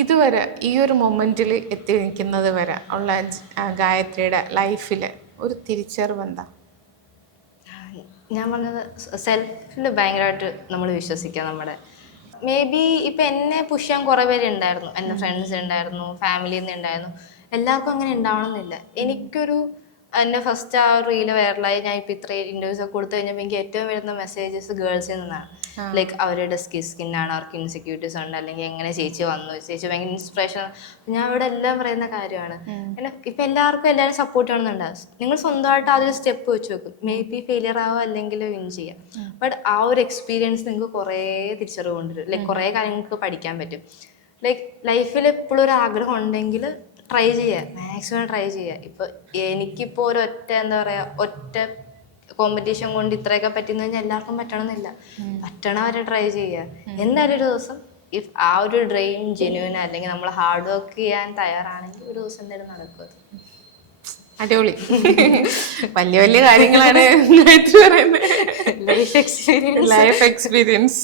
ഇതുവരെ ഈ ഒരു മൊമെന്റിൽ എത്തി നിൽക്കുന്നത് വരെ ഉള്ള ഗായത്രിയുടെ ലൈഫിൽ ഒരു തിരിച്ചറിവ് എന്താ? ഞാൻ പറഞ്ഞത് സെൽഫിൽ ഭയങ്കരമായിട്ട് നമ്മൾ വിശ്വസിക്കുക. നമ്മുടെ മേ ബി ഇപ്പം എന്നെ പുഷ് ചെയ്യാൻ കുറേ പേരുണ്ടായിരുന്നു, എൻ്റെ ഫ്രണ്ട്സ് ഉണ്ടായിരുന്നു, ഫാമിലിയിൽ നിന്ന് ഉണ്ടായിരുന്നു. എല്ലാവർക്കും അങ്ങനെ ഉണ്ടാവണമെന്നില്ല. എനിക്കൊരു എന്നെ ഫസ്റ്റ് ആ റീല് വൈറലായി ഞാൻ ഇപ്പം ഇത്രയും ഇൻ്റർവ്യൂസ് ഒക്കെ കൊടുത്തു കഴിഞ്ഞപ്പോൾ എനിക്ക് ഏറ്റവും വരുന്ന മെസ്സേജസ് ഗേൾസിൽ നിന്നാണ്. ലൈക്ക് അവരുടെ സ്കിന്നാണ്, അവർക്ക് ഇൻസെക്യൂരിറ്റീസ് ഉണ്ട്, അല്ലെങ്കിൽ എങ്ങനെ ചേച്ചി വന്നു, ചേച്ചി ഭയങ്കര ഇൻസ്പിറേഷൻ. ഞാൻ ഇവിടെ എല്ലാം പറയുന്ന കാര്യമാണ്. പിന്നെ ഇപ്പം എല്ലാവരും സപ്പോർട്ട് ചെയ്യണമെന്നുണ്ടാവും. നിങ്ങൾ സ്വന്തമായിട്ട് അതിൽ സ്റ്റെപ്പ് വെച്ച് വെക്കും. മേ ബി ഫെയിലിയർ ആവുക അല്ലെങ്കിൽ വിൻ ചെയ്യാം. ബട്ട് ആ ഒരു എക്സ്പീരിയൻസ് നിങ്ങൾക്ക് കുറേ തിരിച്ചറിവ് കൊണ്ടുവരും. ലൈക്ക് കുറേ കാര്യങ്ങൾക്ക് പഠിക്കാൻ പറ്റും. ലൈക്ക് ലൈഫിൽ എപ്പോഴും ഒരു ആഗ്രഹം ഉണ്ടെങ്കിൽ ട്രൈ ചെയ്യുക, മാക്സിമം ട്രൈ ചെയ്യുക. ഇപ്പം എനിക്കിപ്പോൾ ഒരു എന്താ പറയുക, ഒറ്റ കോമ്പറ്റീഷൻ കൊണ്ട് ഇത്രയൊക്കെ പറ്റുന്ന കഴിഞ്ഞാൽ എല്ലാവർക്കും പറ്റണമെന്നില്ല. പറ്റണവരെ ട്രൈ ചെയ്യുക. എന്തായാലും ഒരു ദിവസം ഇഫ് ആ ഒരു ഡ്രീം ജെന്യൂൻ അല്ലെങ്കിൽ നമ്മൾ ഹാർഡ് വർക്ക് ചെയ്യാൻ തയ്യാറാണെങ്കിൽ ഒരു ദിവസം എന്തായാലും നടക്കും. അടിപൊളി. വലിയ വലിയ കാര്യങ്ങളാണ് ലൈഫ് എക്സ്പീരിയൻസ്.